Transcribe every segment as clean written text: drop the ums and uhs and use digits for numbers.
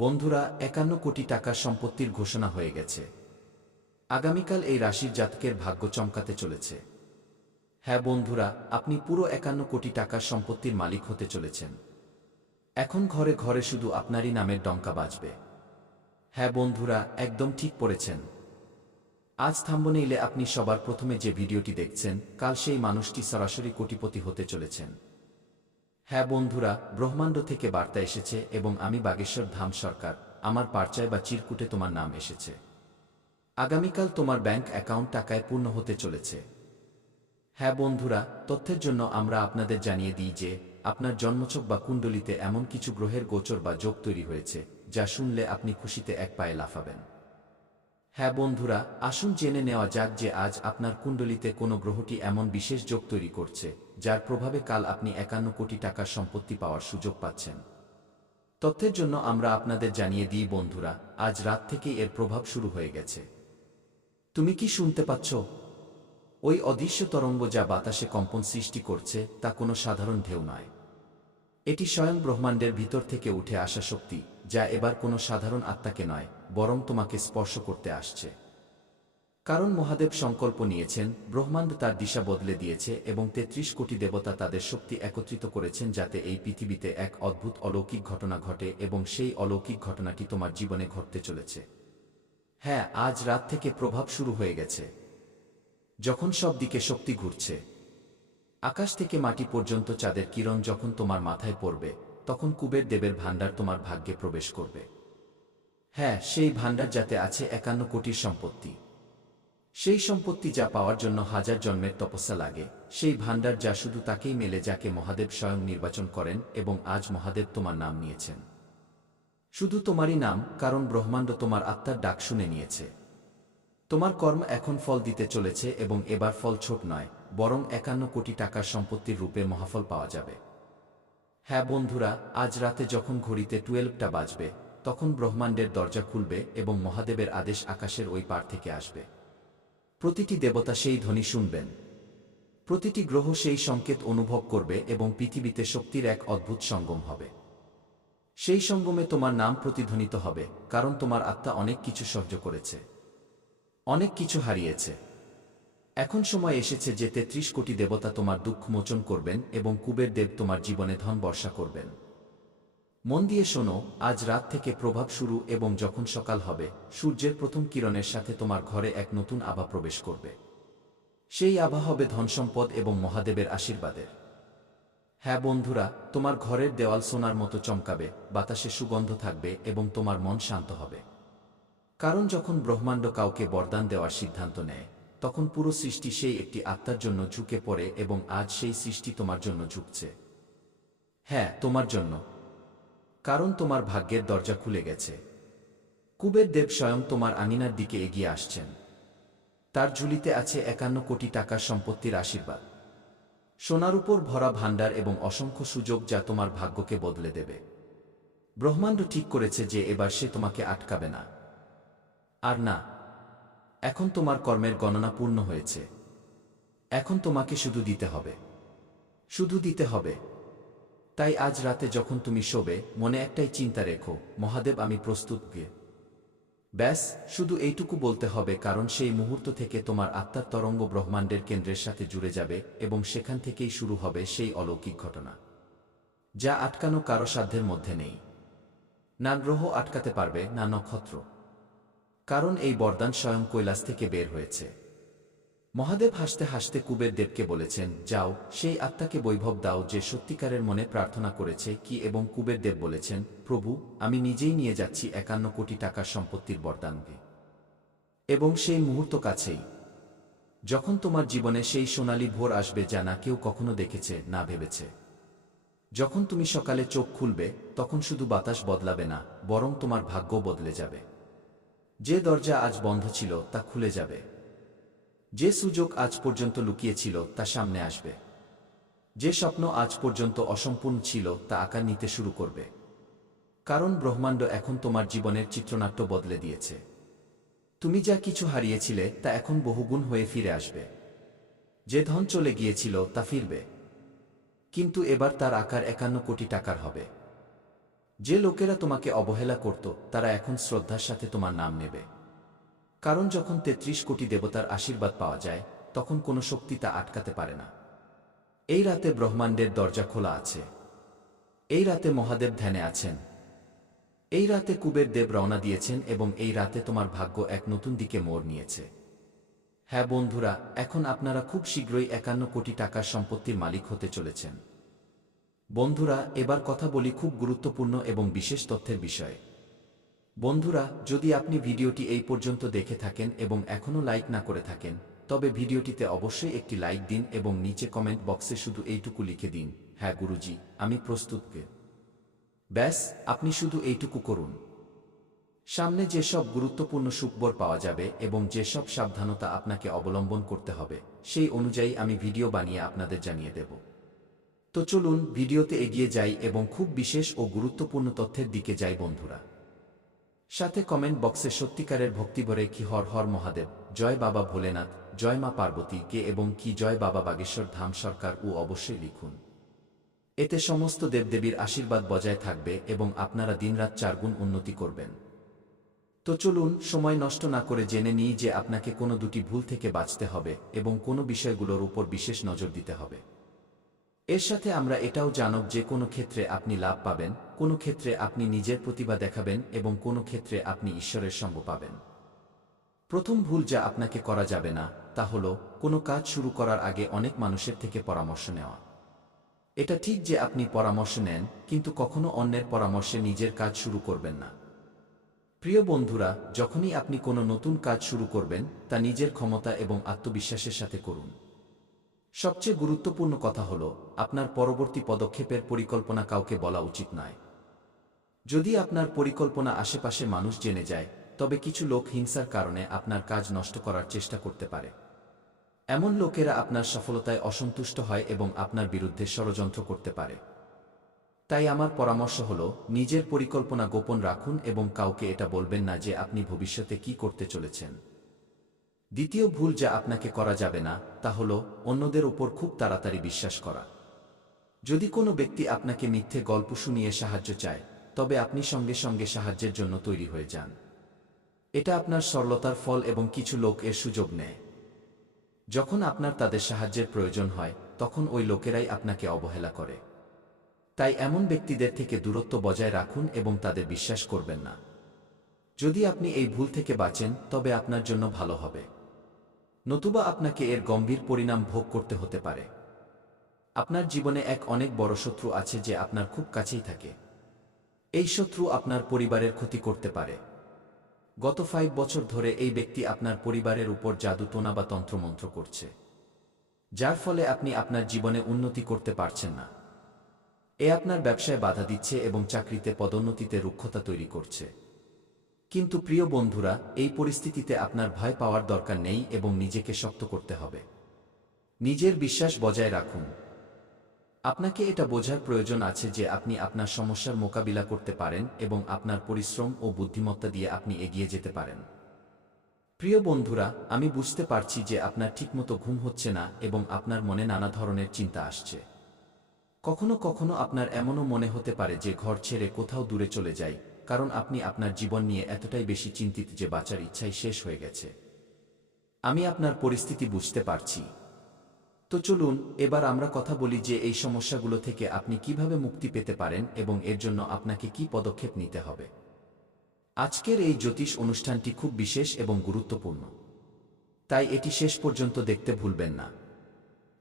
বন্ধুরা, ৫১ কোটি টাকার সম্পত্তির ঘোষণা হয়ে গেছে। আগামীকাল এই রাশির জাতকের ভাগ্য চমকাতে চলেছে। হ্যাঁ বন্ধুরা, আপনি পুরো ৫১ কোটি টাকার সম্পত্তির মালিক হতে চলেছেন। এখন ঘরে ঘরে শুধু আপনারই নামের ডঙ্কা বাজবে। হ্যাঁ বন্ধুরা, একদম ঠিক পড়েছেন। আজ থাম্বনেইলে আপনি সবার প্রথমে যে ভিডিওটি দেখছেন, কাল সেই মানুষটি সরাসরি কোটিপতি হতে চলেছেন। হ্যাঁ বন্ধুরা, ব্রহ্মাণ্ড থেকে বার্তা এসেছে এবং আমি বাগেশ্বর ধাম সরকার, আমার পারচায় বা চিরকুটে তোমার নাম এসেছে। আগামীকাল তোমার ব্যাংক অ্যাকাউন্ট টাকায় পূর্ণ হতে চলেছে। হ্যাঁ বন্ধুরা, তথ্যের জন্য আমরা আপনাদের জানিয়ে দিই যে আপনার জন্মছক বা কুণ্ডলিতে এমন কিছু গ্রহের গোচর বা যোগ তৈরি হয়েছে, যা শুনলে আপনি খুশিতে এক পায়ে লাফাবেন। হ্যাঁ বন্ধুরা, আসুন জেনে নেওয়া যাক যে আজ আপনার কুণ্ডলিতে কোন গ্রহটি এমন বিশেষ যোগ তৈরি করছে, যার প্রভাবে কাল আপনি ৫১ কোটি টাকার সম্পত্তি পাওয়ার সুযোগ পাচ্ছেন। তথ্যের জন্য আমরা আপনাদের জানিয়ে দিই বন্ধুরা, আজ রাত থেকেই এর প্রভাব শুরু হয়ে গেছে। তুমি কি শুনতে পাচ্ছ? ওই অদৃশ্য তরঙ্গ যা বাতাসে কম্পন সৃষ্টি করছে, তা কোনো সাধারণ ঢেউ নয়। এটি স্বয়ং ব্রহ্মাণ্ডের ভিতর থেকে উঠে আসা শক্তি, যা এবার কোনো সাধারণ আত্মাকে নয়, বরং তোমাকে স্পর্শ করতে আসছে। কারণ মহাদেব সংকল্প নিয়েছেন, ব্রহ্মাণ্ড তার দিশা বদলে দিয়েছে এবং ৩৩ কোটি দেবতা তাদের শক্তি একত্রিত করেছেন যাতে এই পৃথিবীতে এক অদ্ভুত অলৌকিক ঘটনা ঘটে, এবং সেই অলৌকিক ঘটনাটি তোমার জীবনে ঘটতে চলেছে। হ্যাঁ, আজ রাত থেকে প্রভাব শুরু হয়ে গেছে। যখন সব দিকে শক্তি ঘুরছে, আকাশ থেকে মাটি পর্যন্ত চাঁদের কিরণ যখন তোমার মাথায় পড়বে, তখন কুবের দেবের ভাণ্ডার তোমার ভাগ্যে প্রবেশ করবে। হ্যাঁ, সেই ভাণ্ডার যাতে আছে ৫১ কোটির সম্পত্তি। সেই সম্পত্তি যা পাওয়ার জন্য হাজার জন্মের তপস্যা লাগে, সেই ভাণ্ডার যা শুধু তাকেই মেলে যাকে মহাদেব স্বয়ং নির্বাচন করেন, এবং আজ মহাদেব তোমার নাম নিয়েছেন। শুধু তোমারই নাম, কারণ ব্রহ্মাণ্ড তোমার আত্মার ডাক শুনে নিয়েছে। তোমার কর্ম এখন ফল দিতে চলেছে, এবং এবার ফল ছোট নয়, বরং ৫১ কোটি টাকার সম্পত্তির রূপে মহাফল পাওয়া যাবে। হ্যাঁ বন্ধুরা, আজ রাতে যখন ঘড়িতে 12টা বাজবে, তখন ব্রহ্মাণ্ডের দরজা খুলবে এবং মহাদেবের আদেশ আকাশের ওই পার থেকে আসবে। প্রতিটি দেবতা সেই ধ্বনি শুনবেন। প্রতিটি গ্রহ সেই সংকেত অনুভব করবে এবং পৃথিবীতে শক্তির এক অদ্ভুত সঙ্গম হবে। সেই সঙ্গমে তোমার নাম প্রতিধ্বনিত হবে, কারণ তোমার আত্মা অনেক কিছু সহ্য করেছে, অনেক কিছু হারিয়েছে। এখন সময় এসেছে যে ৩৩ কোটি দেবতা তোমার দুঃখ মোচন করবেন এবং কুবের দেব তোমার জীবনে ধন বর্ষা করবেন। মন দিয়ে শোনো, আজ রাত থেকে প্রভাব শুরু, এবং যখন সকাল হবে, সূর্যের প্রথম কিরণের সাথে তোমার ঘরে এক নতুন আভা প্রবেশ করবে। সেই আভা হবে ধনসম্পদ এবং মহাদেবের আশীর্বাদের। হ্যাঁ বন্ধুরা, তোমার ঘরের দেওয়াল সোনার মতো চমকাবে, বাতাসে সুগন্ধ থাকবে এবং তোমার মন শান্ত হবে। কারণ যখন ব্রহ্মাণ্ড কাউকে বরদান দেওয়ার সিদ্ধান্ত নেয়, তখন পুরো সৃষ্টি সেই একটি আত্মার জন্য ঝুঁকে পড়ে, এবং আজ সেই সৃষ্টি তোমার জন্য ঝুঁকছে। হ্যাঁ, তোমার জন্য। কারণ তোমার ভাগ্যের দরজা খুলে গেছে। কুবের দেব স্বয়ং তোমার আঙিনার দিকে এগিয়ে আসছেন। তার ঝুলিতে আছে ৫১ কোটি টাকার সম্পত্তির আশীর্বাদ, সোনার উপর ভরা ভাণ্ডার এবং অসংখ্য সুযোগ যা তোমার ভাগ্যকে বদলে দেবে। ব্রহ্মাণ্ড ঠিক করেছে যে এবার সে তোমাকে আটকাবে না। আর না, এখন তোমার কর্মের গণনা পূর্ণ হয়েছে। এখন তোমাকে শুধু দিতে হবে, শুধু দিতে হবে। তাই আজ রাতে যখন তুমি শোবে, মনে একটাই চিন্তা রেখো, মহাদেব আমি প্রস্তুত। ব্যাস, শুধু এইটুকু বলতে হবে, কারণ সেই মুহূর্ত থেকে তোমার আত্মার তরঙ্গ ব্রহ্মাণ্ডের কেন্দ্রের সাথে জুড়ে যাবে, এবং সেখান থেকেই শুরু হবে সেই অলৌকিক ঘটনা, যা আটকানো কারো সাধ্যের মধ্যে নেই। না গ্রহ আটকাতে পারবে, না নক্ষত্র। কারণ এই বরদান স্বয়ং কৈলাস থেকে বের হয়েছে। মহাদেব হাসতে হাসতে কুবের দেবকে বলেছেন, যাও, সেই আত্মাকে বৈভব দাও যে সত্যিকারের মনে প্রার্থনা করেছে কি। এবং কুবের দেব বলেছেন, প্রভু, আমি নিজেই নিয়ে যাচ্ছি ৫১ কোটি টাকার সম্পত্তির বরদান। এবং সেই মুহূর্ত কাছেই, যখন তোমার জীবনে সেই সোনালী ভোর আসবে যা না কেউ কখনো দেখেছে, না ভেবেছে। যখন তুমি সকালে চোখ খুলবে, তখন শুধু বাতাস বদলাবে না, বরং তোমার ভাগ্য বদলে যাবে। যে দরজা আজ বন্ধ ছিল তা খুলে যাবে। যে সুযোগ আজ পর্যন্ত লুকিয়ে ছিল তা সামনে আসবে। যে স্বপ্ন আজ পর্যন্ত অসম্পূর্ণ ছিল তা আকার নিতে শুরু করবে। কারণ ব্রহ্মাণ্ড এখন তোমার জীবনের চিত্রনাট্য বদলে দিয়েছে। তুমি যা কিছু হারিয়েছিলে তা এখন বহুগুণ হয়ে ফিরে আসবে। যে ধন চলে গিয়েছিল তা ফিরবে, কিন্তু এবার তার আকার ৫১ কোটি টাকার হবে। যে লোকেরা তোমাকে অবহেলা করত তারা এখন শ্রদ্ধার সাথে তোমার নাম নেবে। কারণ যখন ৩৩ কোটি দেবতার আশীর্বাদ পাওয়া যায় তখন কোনো শক্তি তা আটকাতে পারে না। এই রাতে ব্রহ্মাণ্ডের দরজা খোলা আছে। এই রাতে মহাদেব ধ্যানে আছেন। এই রাতে কুবের দেব রওনা দিয়েছেন এবং এই রাতে তোমার ভাগ্য এক নতুন দিকে মোড় নিয়েছে। হ্যাঁ বন্ধুরা, এখন আপনারা খুব শীঘ্রই ৫১ কোটি টাকার সম্পত্তির মালিক হতে চলেছেন। বন্ধুরা, এবার কথা বলি খুব গুরুত্বপূর্ণ এবং বিশেষ তথ্যের বিষয়ে। বন্ধুরা, যদি আপনি ভিডিওটি এই পর্যন্ত দেখে থাকেন এবং এখনও লাইক না করে থাকেন, তবে ভিডিওটিতে অবশ্যই একটি লাইক দিন এবং নিচে কমেন্ট বক্সে শুধু এইটুকু লিখে দিন, হ্যাঁ গুরুজি, আমি প্রস্তুতকে। ব্যাস, আপনি শুধু এইটুকু করুন। সামনে যেসব গুরুত্বপূর্ণ সুখবর পাওয়া যাবে এবং যেসব সাবধানতা আপনাকে অবলম্বন করতে হবে সেই অনুযায়ী আমি ভিডিও বানিয়ে আপনাদের জানিয়ে দেব। তো চলুন ভিডিওতে এগিয়ে যাই এবং খুব বিশেষ ও গুরুত্বপূর্ণ তথ্যের দিকে যাই বন্ধুরা। সাথে কমেন্ট বক্সে সত্যিকারের ভক্তিভরে কি হর হর মহাদেব, জয় বাবা ভোলেনাথ, জয় মা পার্বতী কে এবং কি জয় বাবা বাগেশ্বর ধাম সরকার ও অবশ্যই লিখুন। এতে সমস্ত দেবদেবীর আশীর্বাদ বজায় থাকবে এবং আপনারা দিনরাত ৪ গুণ উন্নতি করবেন। তো চলুন সময় নষ্ট না করে জেনে নিই যে আপনাকে কোনো দুটি ভুল থেকে বাঁচতে হবে এবং কোনো বিষয়গুলোর উপর বিশেষ নজর দিতে হবে। এর সাথে আমরা এটাও জানব যে কোনো ক্ষেত্রে আপনি লাভ পাবেন, কোনো ক্ষেত্রে আপনি নিজের প্রতিভা দেখাবেন এবং কোনো ক্ষেত্রে আপনি ঈশ্বরের সঙ্গ পাবেন। প্রথম ভুল যা আপনাকে করা যাবে না তা হলো কোনো কাজ শুরু করার আগে অনেক মানুষের থেকে পরামর্শ নেওয়া। এটা ঠিক যে আপনি পরামর্শ নেন, কিন্তু কখনো অন্যের পরামর্শে নিজের কাজ শুরু করবেন না। প্রিয় বন্ধুরা, যখনই আপনি কোনো নতুন কাজ শুরু করবেন তা নিজের ক্ষমতা এবং আত্মবিশ্বাসের সাথে করুন। সবচেয়ে গুরুত্বপূর্ণ কথা হলো আপনার পরবর্তী পদক্ষেপের পরিকল্পনা কাউকে বলা উচিত নয়। যদি আপনার পরিকল্পনা আশেপাশে মানুষ জেনে যায়, তবে কিছু লোক হিংসার কারণে আপনার কাজ নষ্ট করার চেষ্টা করতে পারে। এমন লোকেরা আপনার সফলতায় অসন্তুষ্ট হয় এবং আপনার বিরুদ্ধে ষড়যন্ত্র করতে পারে। তাই আমার পরামর্শ হলো নিজের পরিকল্পনা গোপন রাখুন এবং কাউকে এটা বলবেন না যে আপনি ভবিষ্যতে কি করতে চলেছেন। দ্বিতীয় ভুল যা আপনাকে করা যাবে না তা হলো অন্যদের উপর খুব তাড়াতাড়ি বিশ্বাস করা। যদি কোনো ব্যক্তি আপনাকে মিথ্যে গল্প শুনিয়ে সাহায্য চায়, তবে আপনি সঙ্গে সঙ্গে সাহায্যের জন্য তৈরি হয়ে যান। এটা আপনার সরলতার ফল এবং কিছু লোক এর সুযোগ নেয়। যখন আপনার তাদের সাহায্যের প্রয়োজন হয় তখন ওই লোকেরাই আপনাকে অবহেলা করে। তাই এমন ব্যক্তিদের থেকে দূরত্ব বজায় রাখুন এবং তাদের বিশ্বাস করবেন না। যদি আপনি এই ভুল থেকে বাঁচেন তবে আপনার জন্য ভালো হবে, নতুবা আপনাকে এর গম্ভীর পরিণাম ভোগ করতে হতে পারে। আপনার জীবনে এক অনেক বড় শত্রু আছে যে আপনার খুব কাছেই থাকে। এই শত্রু আপনার পরিবারের ক্ষতি করতে পারে। গত 5 বছর ধরে এই ব্যক্তি আপনার পরিবারের উপর জাদু টোনা বা তন্ত্রমন্ত্র করছে, যার ফলে আপনি আপনার জীবনে উন্নতি করতে পারছেন না। এ আপনার ব্যবসায় বাধা দিচ্ছে এবং চাকরিতে পদোন্নতিতে রুক্ষতা তৈরি করছে। কিন্তু প্রিয় বন্ধুরা, এই পরিস্থিতিতে আপনার ভয় পাওয়ার দরকার নেই এবং নিজেকে শক্ত করতে হবে। নিজের বিশ্বাস বজায় রাখুন। আপনাকে এটা বোঝার প্রয়োজন আছে যে আপনি আপনার সমস্যার মোকাবিলা করতে পারেন এবং আপনার পরিশ্রম ও বুদ্ধিমত্তা দিয়ে আপনি এগিয়ে যেতে পারেন। প্রিয় বন্ধুরা, আমি বুঝতে পারছি যে আপনার ঠিকমতো ঘুম হচ্ছে না এবং আপনার মনে নানা ধরনের চিন্তা আসছে। কখনো কখনো আপনার এমনও মনে হতে পারে যে ঘর ছেড়ে কোথাও দূরে চলে যাই, কারণ আপনি আপনার জীবন নিয়ে এতটাই বেশি চিন্তিত যে বাঁচার ইচ্ছাই শেষ হয়ে গেছে। আমি আপনার পরিস্থিতি বুঝতে পারছি। তো চলুন এবার আমরা কথা বলি যে এই সমস্যাগুলো থেকে আপনি কিভাবে মুক্তি পেতে পারেন এবং এর জন্য আপনাকে কি পদক্ষেপ নিতে হবে। আজকের এই জ্যোতিষ অনুষ্ঠানটি খুব বিশেষ এবং গুরুত্বপূর্ণ, তাই এটি শেষ পর্যন্ত দেখতে ভুলবেন না।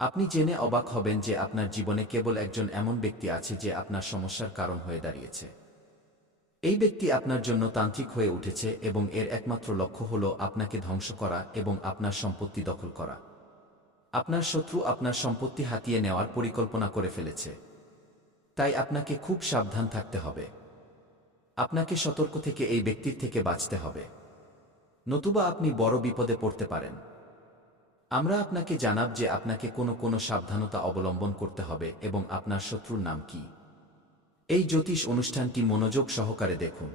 আপনি জেনে অবাক হবেন যে আপনার জীবনে কেবল একজন এমন ব্যক্তি আছে যে আপনার সমস্যার কারণ হয়ে দাঁড়িয়েছে। এই ব্যক্তি আপনার জন্য তান্ত্রিক হয়ে উঠেছে এবং এর একমাত্র লক্ষ্য হল আপনাকে ধ্বংস করা এবং আপনার সম্পত্তি দখল করা। আপনার শত্রু আপনার সম্পত্তি হাতিয়ে নেওয়ার পরিকল্পনা করে ফেলেছে। তাই আপনাকে খুব সাবধান থাকতে হবে। আপনাকে সতর্ক থেকে এই ব্যক্তির থেকে বাঁচতে হবে, নতুবা আপনি বড় বিপদে পড়তে পারেন। আমরা আপনাকে জানাব যে আপনাকে কোনো সাবধানতা অবলম্বন করতে হবে এবং আপনার শত্রুর নাম কি। এই জ্যোতিষ অনুষ্ঠানটি মনোযোগ সহকারে দেখুন।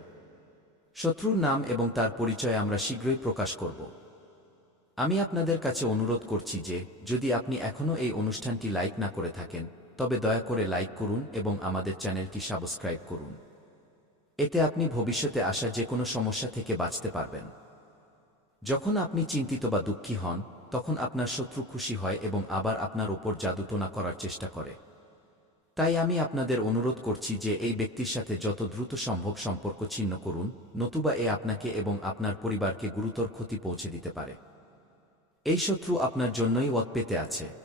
শত্রুর নাম এবং তার পরিচয় আমরা শীঘ্রই প্রকাশ করব। আমি আপনাদের কাছে অনুরোধ করছি যে যদি আপনি এখনও এই অনুষ্ঠানটি লাইক না করে থাকেন তবে দয়া করে লাইক করুন এবং আমাদের চ্যানেলটি সাবস্ক্রাইব করুন। এতে আপনি ভবিষ্যতে আসা যে কোনো সমস্যা থেকে বাঁচতে পারবেন। যখন আপনি চিন্তিত বা দুঃখী হন, তখন আপনার শত্রু খুশি হয় এবং আবার আপনার উপর জাদুটোনা করার চেষ্টা করে। তাই আমি আপনাদের অনুরোধ করছি যে এই ব্যক্তির সাথে যত দ্রুত সম্ভব সম্পর্ক ছিন্ন করুন, নতুবা এ আপনাকে এবং আপনার পরিবারকে গুরুতর ক্ষতি পৌঁছে দিতে পারে। এই শত্রু আপনার জন্যই ওয়াত পেতে আছে।